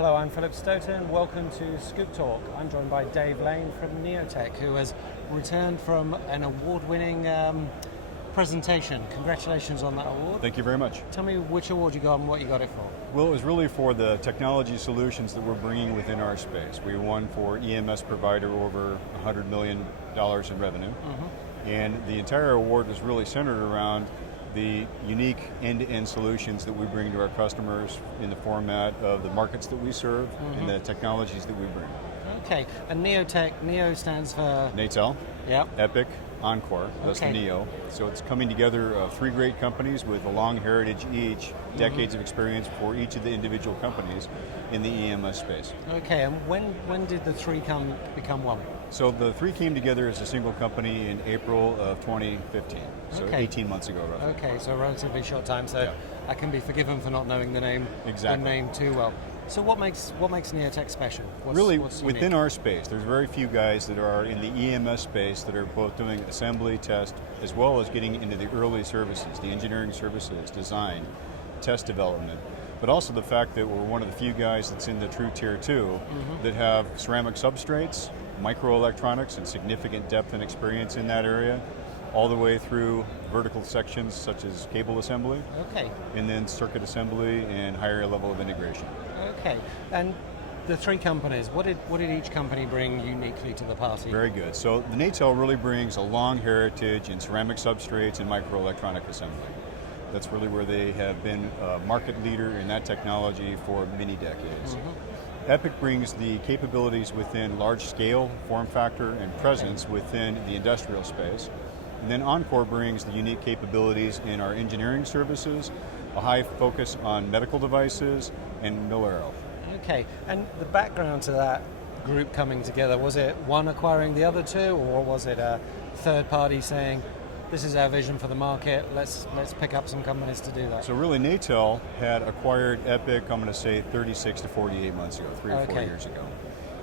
Hello, I'm Philip Stoten. Welcome to Scoop Talk. I'm joined by Dave Lane from Neotech, who has returned from an award-winning presentation. Congratulations on that award. Thank you very much. Tell me which award you got and what you got it for. Well, it was really for the technology solutions that we're bringing within our space. We won for EMS Provider over $100 million in revenue. And the entire award was really centered around the unique end-to-end solutions that we bring to our customers in the format of the markets that we serve and the technologies that we bring. Okay, and Neotech, Neo stands for? SMTAi, Yep. Epic, Encore, that's the Neo. So it's coming together of three great companies with a long heritage each, decades of experience for each of the individual companies in the EMS space. Okay, and when did the three become one? So the three came together as a single company in April of 2015, so 18 months ago roughly. Okay, so a relatively short time, so I can be forgiven for not knowing the name too well. So what makes Neotech special? What's within our space, there's very few guys that are in the EMS space that are both doing assembly, test, as well as getting into the early services, the engineering services, design, test development, but also the fact that we're one of the few guys that's in the true tier 2 that have ceramic substrates, microelectronics, and significant depth and experience in that area, all the way through vertical sections such as cable assembly, and then circuit assembly and higher level of integration. Okay, and the three companies, what did each company bring uniquely to the party? Very good. So the SMTAi really brings a long heritage in ceramic substrates and microelectronic assembly. That's really where they have been a market leader in that technology for many decades. Epic brings the capabilities within large scale, form factor, and presence within the industrial space. And then Encore brings the unique capabilities in our engineering services, a high focus on medical devices, and mil-aero. Okay, and the background to that group coming together, was it one acquiring the other two, or was it a third party saying, this is our vision for the market, let's pick up some companies to do that? So really, SMTAi had acquired Epic, I'm going to say 36 to 48 months ago, 3 or 4 years ago.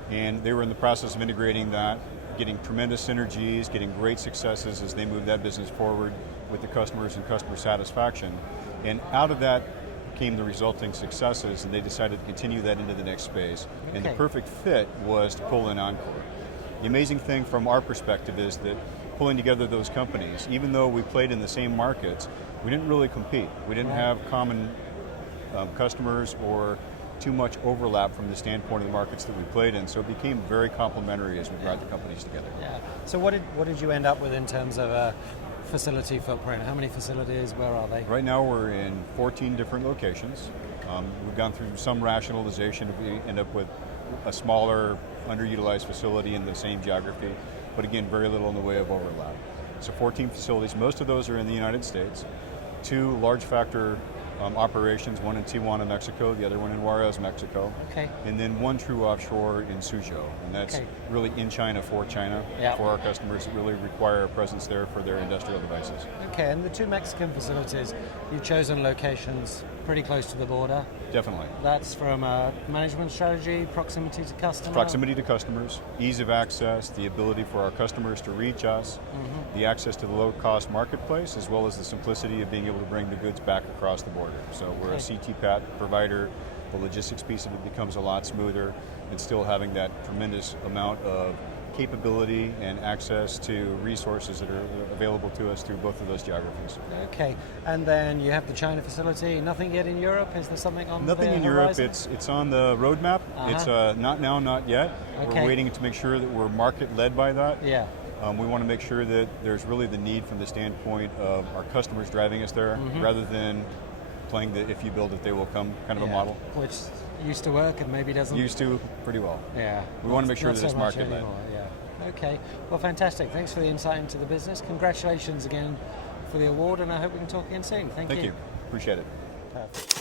And they were in the process of integrating that, getting tremendous synergies, getting great successes as they moved that business forward with the customers and customer satisfaction. And out of that came the resulting successes, and they decided to continue that into the next space. And the perfect fit was to pull in Encore. The amazing thing from our perspective is that pulling together those companies, even though we played in the same markets, we didn't really compete. We didn't have common customers or too much overlap from the standpoint of the markets that we played in, so it became very complementary as we brought the companies together. Yeah. So what did you end up with in terms of a facility footprint? How many facilities, where are they? Right now we're in 14 different locations. We've gone through some rationalization. We end up with a smaller, underutilized facility in the same geography, but again, very little in the way of overlap. So 14 facilities, most of those are in the United States. 2 large factor operations, one in Tijuana, Mexico, the other one in Juarez, Mexico. And then 1 true offshore in Suzhou, and that's really in China for our customers that really require a presence there for their industrial devices. Okay, and the 2 Mexican facilities, you've chosen locations pretty close to the border. Definitely. That's from a management strategy, proximity to customers? Proximity to customers, ease of access, the ability for our customers to reach us, the access to the low-cost marketplace, as well as the simplicity of being able to bring the goods back across the border. So we're a CTPAT provider, the logistics piece of it becomes a lot smoother, and still having that tremendous amount of capability and access to resources that are available to us through both of those geographies. Okay, and then you have the China facility. Nothing yet in Europe? Is there something on Nothing in horizon? Europe. It's on the roadmap. It's not now, not yet. We're waiting to make sure that we're market-led by that. We want to make sure that there's really the need from the standpoint of our customers driving us there, rather than playing the if you build it, they will come kind of a model. Which used to work and maybe doesn't. Used to pretty well. Yeah. We want to make sure that it's market-led. Okay, well, fantastic. Thanks for the insight into the business. Congratulations again for the award, and I hope we can talk again soon. Thank you. Thank you. Appreciate it. Perfect.